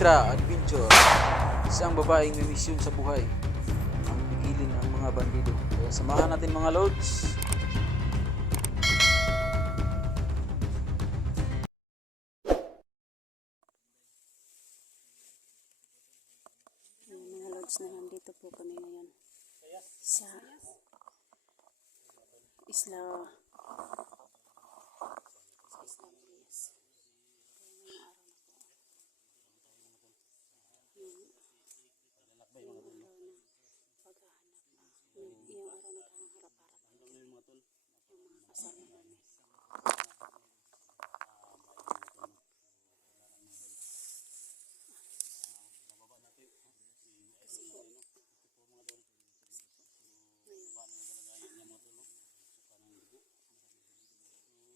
Electra Adventure. Isang babaeng may misyon sa buhay ang pigilin ang mga bandido. Kaya samahan natin mga lods. Mga lods na nandito po kami ngayon sa Isla Marias. Ngayong araw na paghahanap yung araw na kaharap-harap yung mga kasama namin.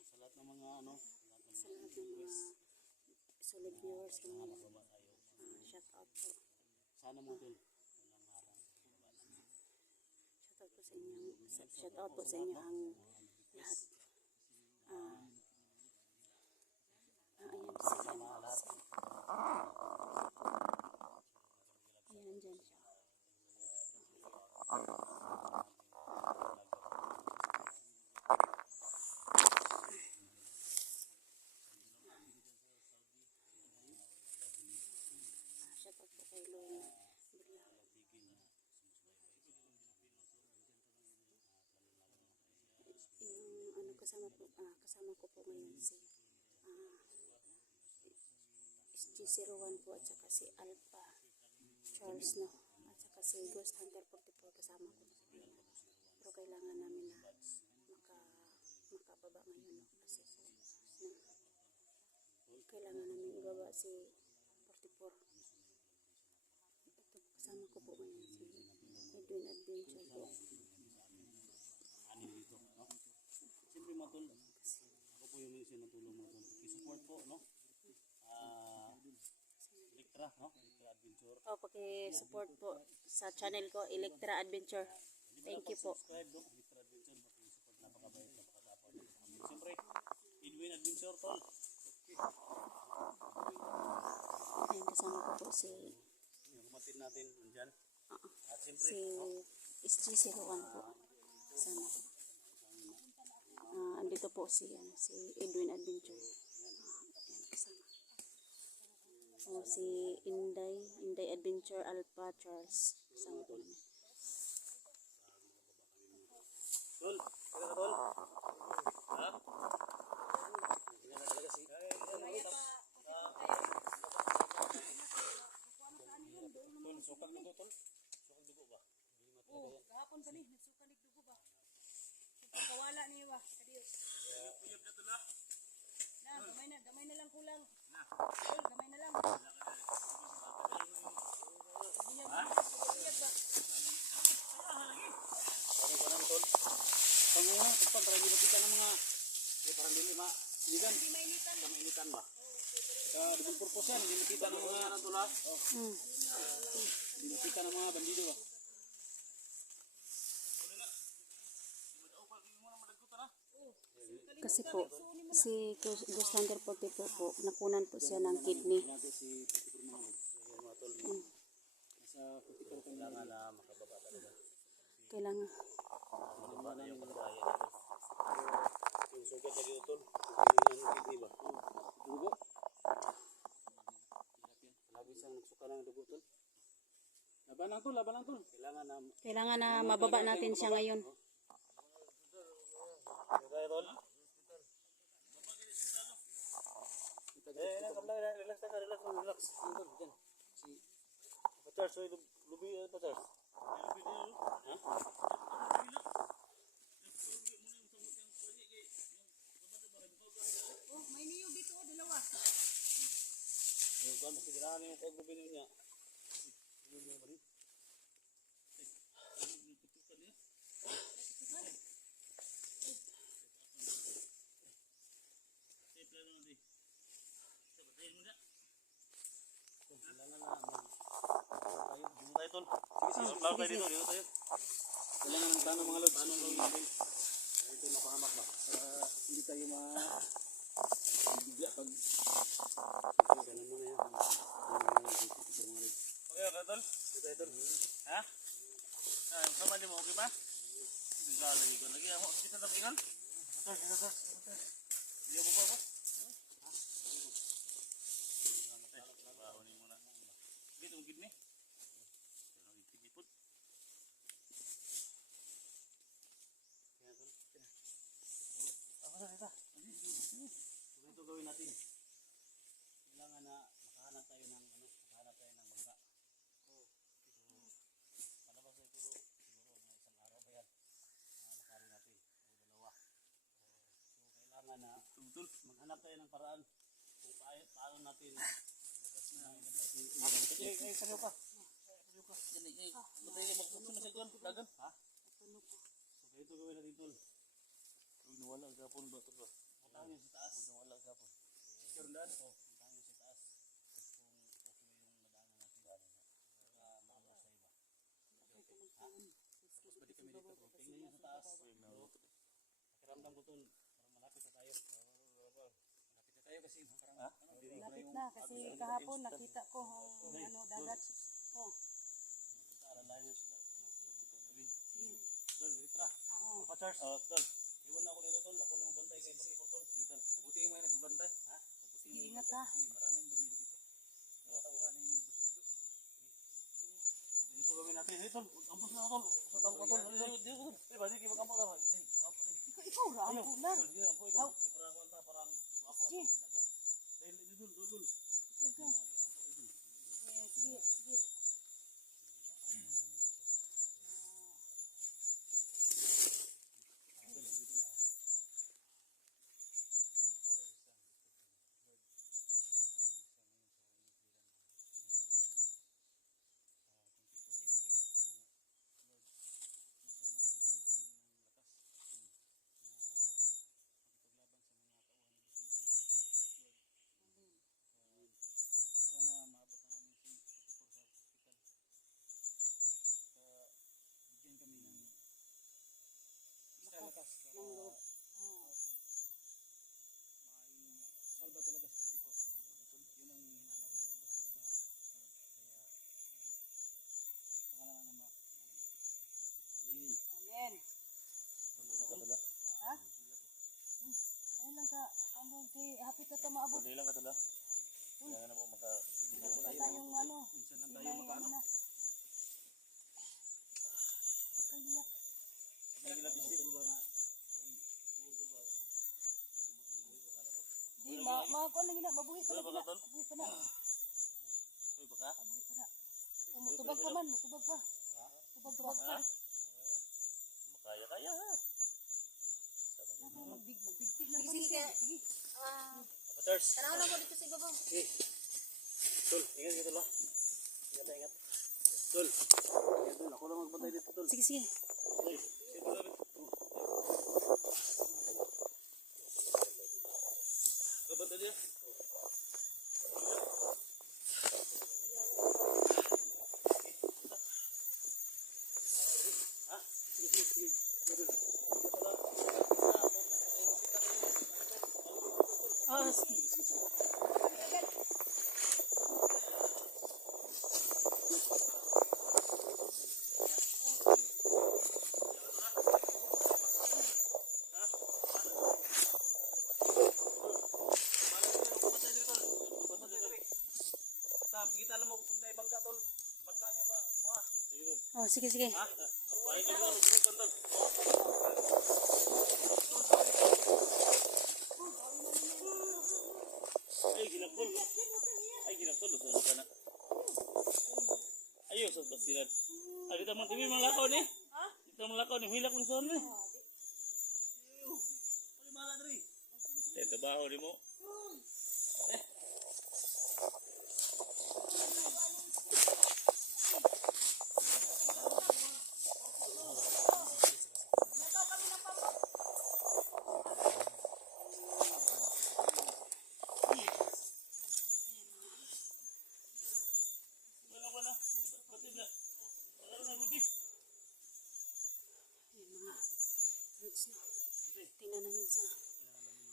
Sa lahat ng mga solid viewers kami, shout out po. Shout out po sa inyo ang lahat. Ayan dyan siya. Shout out po kay Lorna Bigla. Yung kasama ko po ngayon si SG01 po at saka si Alpha Charles, no, at saka si Ghost Hunter 44 kasama ko. Pero kailangan namin na makababa ngayon, no, kasi kailangan namin ibaba si 44. Ito kasama ko po ngayon si Edwin Adventure po. Siyempre matol, ako po yung minsan natulong mo doon. I-support po, no? Electra, no? Electra Adventure. Paki-support po sa channel ko, Electra Adventure. Thank you po. Subscribe, no? Electra Adventure, paki-support, napakabait, napakatapon. Siyempre, Edwin Adventure, tol. Ayun, kasama ko po si Humatin natin, nandyan. At siyempre, si SG01 po. Kasama ko. Andito po si Edwin Adventure. Ayan, kasama. Si Inday Adventure Alpha Charles. Kasama po namin. tol, kaya ka, tol? Ha? Tingnan na talaga si... Tol, sukang dugo, tol? Sukang dugo ba? Oo, kahapon pa ni, nagsuka ni dugo ba? Kawala niyo ba? Puyab na tol, ha? Gamay na lang kulang. Tol, gamay na lang. Buyag ba? Parang ko lang, tol. Panguna, tukpan, parang hindi makita ng mga... Parang hindi initan. Hindi mainitan. Mainitan ba? Double purpose yan, hindi makita ng mga... Hindi makita ng mga bandido ba? Kasi po, si Ghost Hunter 44 po, nakunan po siya ng kidney. Kailangan na makababa talaga. Kailangan. Makababa na yung kalagayan natin. Yung sugat na dito, tol. Hindi na yung kidney ba? Dugo? Labis ang nagsuka ng dugo, tol. Laban lang, tol. Kailangan na mababa natin siya ngayon. Kaya, tol. Relax. Diyan. Si Pachars, lubi Pachars. Ha? Oh, may niyog dito, dalawa. Yung kan, sigurahan yung kaglubi niya. Tayo, tol. Sige, laro tayo dito tayo. Kailangan ng tanong mga lods. Tanong gawin natin. Ito mapahamak ba? Hindi tayo bigla pag Ganun mo na yan. Okay, Tol. Ito, Tol. Ha? Sama di mo, okay ba? Tinggal lagi ko. Lagi ako, kita na pingan. Tol. Dia mo ba? Bawanin mo na. Gitu, gini. Ipot. Ito gawin natin. Kailangan na makahanap tayo ng bangka. Palabas ay siguro mga isang araw ba yan? Lakarin natin o dalawa. So kailangan na maghanap tayo ng paraan kung paano natin sayo ka. Matay ka magpuno sa kuwan, dagan. Ha? So ito gawin natin, Tol. Huwag nawala ang gapon ba, Tol? Puntahan nyo sa taas. Huwag nawala ang gapon. Sure na? Oo, puntahan nyo sa taas. Kung okay yung madaanan natin. Tapos balik kami dito. Tingnan nyo sa taas. Pakiramdam ko, Tol. Parang malapit na tayo. Malapit na tayo kasi. Lapit na kasi kahapon nakita ko ang dagat ko. Aralayan nyo sila. Tol, Ritra. Pa-charge. Tol. Iwan ako dito, Tol. Ako lang bantay kayo. Tol. Tol. Mabuti yung mga nagbantay. Ha? Sige, ingat ha. Maraming bandido dito. Tauhan ni Busito. Dito gawin natin. Hey, Tol. Ampos na, Tol. Sa tao ka, Tol. Dito, Tol. Eh, ba? Di kampos ka ba? Ikaw ra ang pulan. Tol, dito. Ampo ito. Parang kanta, parang wapo. Sige. Dul. Okay. Sige. Sana maabot na namin si Tipor sa hospital. Bigyan kami ng lakas para salba talaga si Tipor. Yun ang hinahanap namin. Kaya pangalan ng Ama. Amen. Ha? Ayun lang ka. Ambong kay hapit na maabot. Tuloy lang ka tula. Kailangan na mo Basta yung minsan lang tayo makaano. na. Huwag kang iyak. Nagilap-isip ba nga? Di, makakuha na gina. Mabuhi pa na Wala ba gina. ka, Tol? Mabuhi pa na. Uy, baka? Mabuhi pa na. Tubag pa man. Tubag pa. Tubag pa. Makaya ha. Magbigtig na. Sige. Sige. Apaters. Tanaw na ko dito sa ibabaw. Okay. Tol, ingat ka tol ha. Ingat. Tol. Ingat tol. Ako lang magbantay dito, Tol. Sige. Okay. Sige, Tol. Kabantay niya. Ha? Sige. Sige. Kita lang mo kung naibang ka, Tol. Bangka niyo ba? Kuha. Oh, sige. Ha? Apahin niyo mo. Lubukan, Tol. Ay, ginapol. Lutuan ka na. Ayaw, sa basiran. Ah, dito mo, timi mga lakaw ni. Dito mga lakaw ni. Hilak ng son ni. Ano mahala dari? Ito baho ni mo. Tingnan namin sa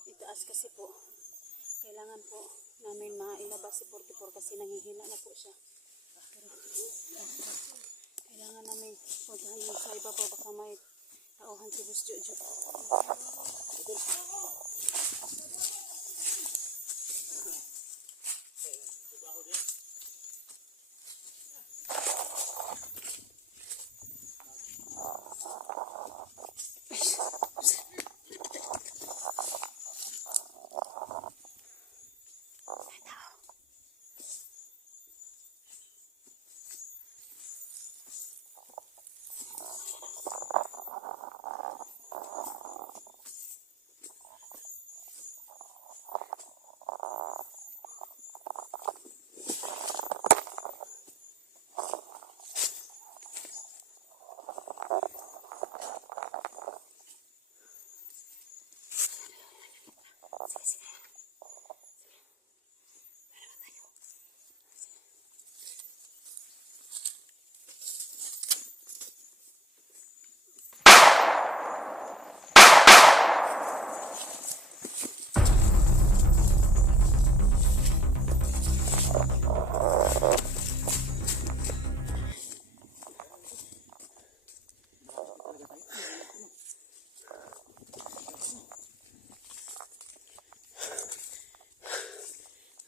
itaas kasi po. Kailangan po namin mailabas si 44 kasi nanghihina na po siya. Pero kailangan namin puntahan yung sa ibabaw baka may tauhan si Boss Jojo.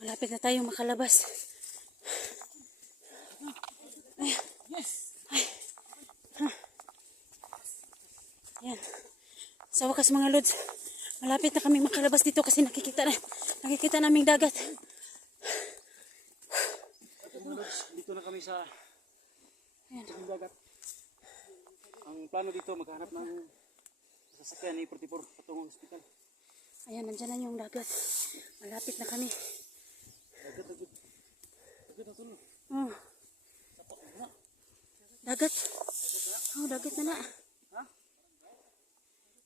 Malapit na tayong makalabas. Yan. Sa wakas mga lods, malapit na kami makalabas dito kasi nakikita naming dagat. Dito na kami sa dagat. Ang plano dito, maghanap ng sasakyan ni 44 patungong hospital. Ayan, nandyan na yung dagat. Malapit na kami. Dagat na tuloy. Oh. Dagat. Oh, dagat na na. Ha?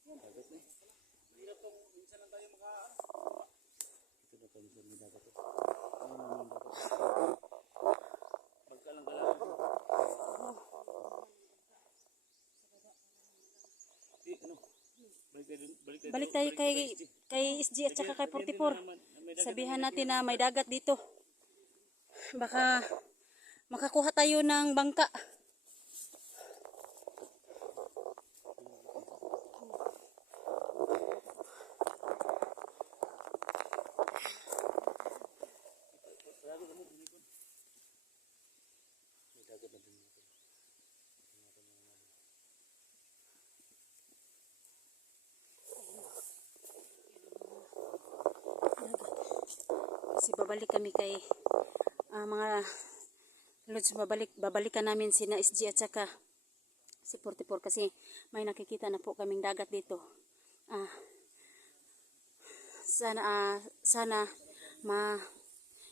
Dagat na. Hirap tong minsan lang tayo maka... Ito na tayo sa may dagat. Ayun naman yung dagat. Magkalang galangan. Balik tayo kay SG at saka kay 44. Sabihan natin na may dagat dito. Baka makakuha tayo ng bangka. Kasi babalik kami kay mga lods, babalikan namin sina SG at saka si 44 kasi may nakikita na po kaming dagat dito. Sana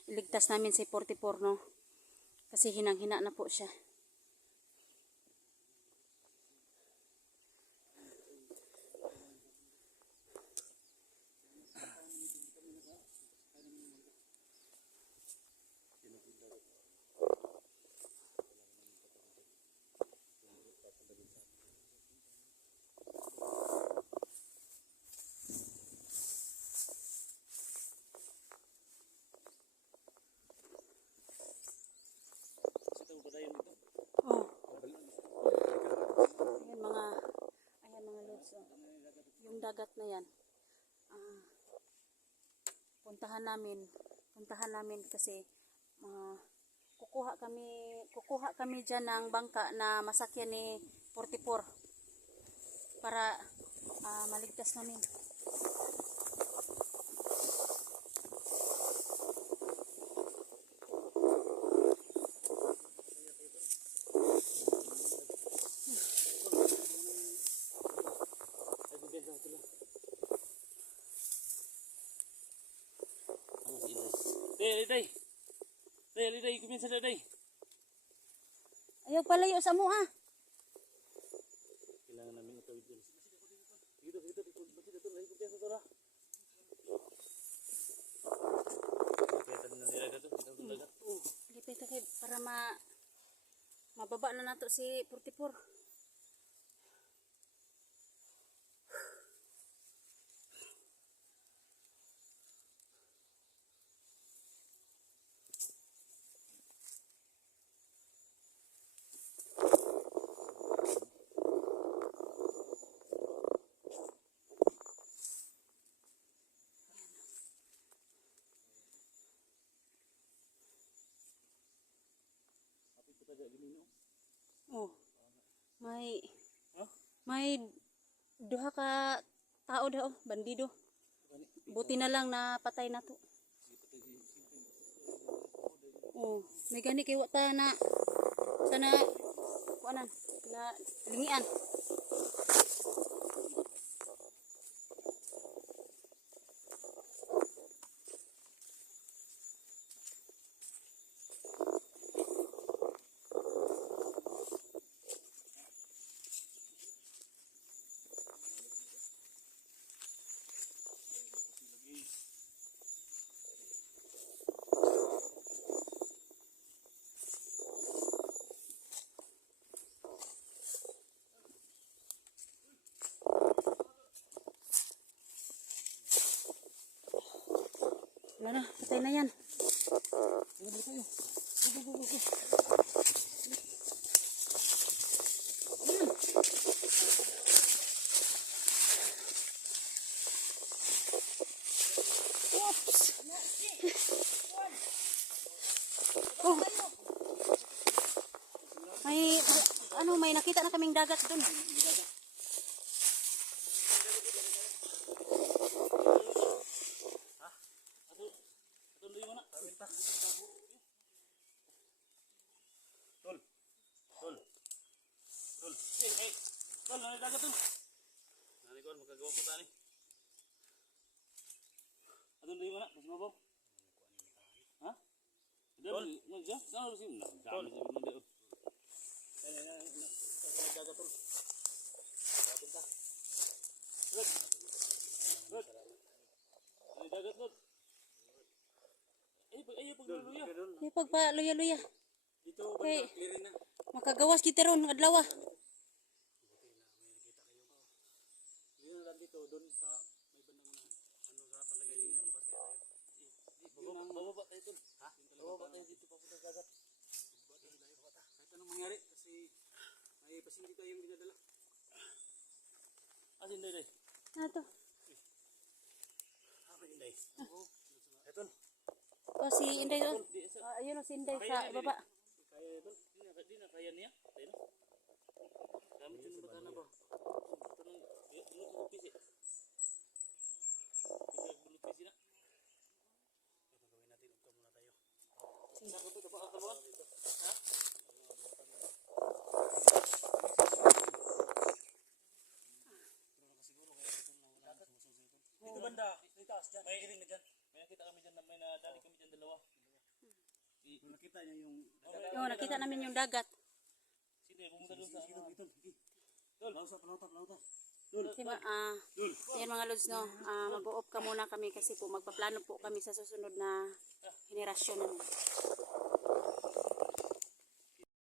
iligtas namin si 44, no, kasi hinang-hina na po siya. Oh. Ayan mga lods. Yung dagat na yan. Puntahan namin kasi kukuha kami diyan ng bangka na masakyan ni 44 para maligtas namin. Day, kuminsan na day. Ayaw palayo sa mo ha. Kailangan namin ito. Dito, ha. Kita na nila dito, kita ng dagat. Lipit kay para mababa na nato si 44. Oh. May Huh? may duha ka tao daw, bandido. Buti na lang na patay na to. Oh, may gani kay wata na sana kuanan na lingian. Wala na, patay na yan. Oops. Oh. May nakita na kaming dagat dun. Tol. Tol, dagat tol. Nani ko magagawa ko tani. Adun di mana? Mas mabaw. Ha? Tol, ya, sana lu sih. Tol. Dagat tol. Dagat ta. Lut. Ini dagat lut. Ayo pagluluya. May pagpa luya-luya. Dito Okay. clearing na. Makagawas kita ron adlaw. Dito lang dito doon sa may bandang unahan. Ano sa palagayin sa labas kaya tayo. Bababa tayo tol. Ha? Bababa tayo dito papunta sa dagat. Kahit anong mangyari kasi may pasyente tayong dinadala. Asin day day. Nato. Akin day. Etol. O si Inday doon. Ayun o si Inday sa baba. Kaya tol. Di na kaya niya. Tayo na. Gamit yung batana ba? Ito nang bulot pisi. Bulot pisi na. Ito gawin natin. Ugka muna tayo. Saka ito pa kabuan. Ha? Dito banda, dito taas dyan. May iring na dyan. May nakita kami dyan na may nadali kami dyan dalawa. Nakita niya yung... Oo, nakita namin yung dagat. Sino yung pumunta doon sa... Tol, lauta. Yan mga lods no, mag-o-off ka muna kami kasi po magpaplano po kami sa susunod na henerasyon namin.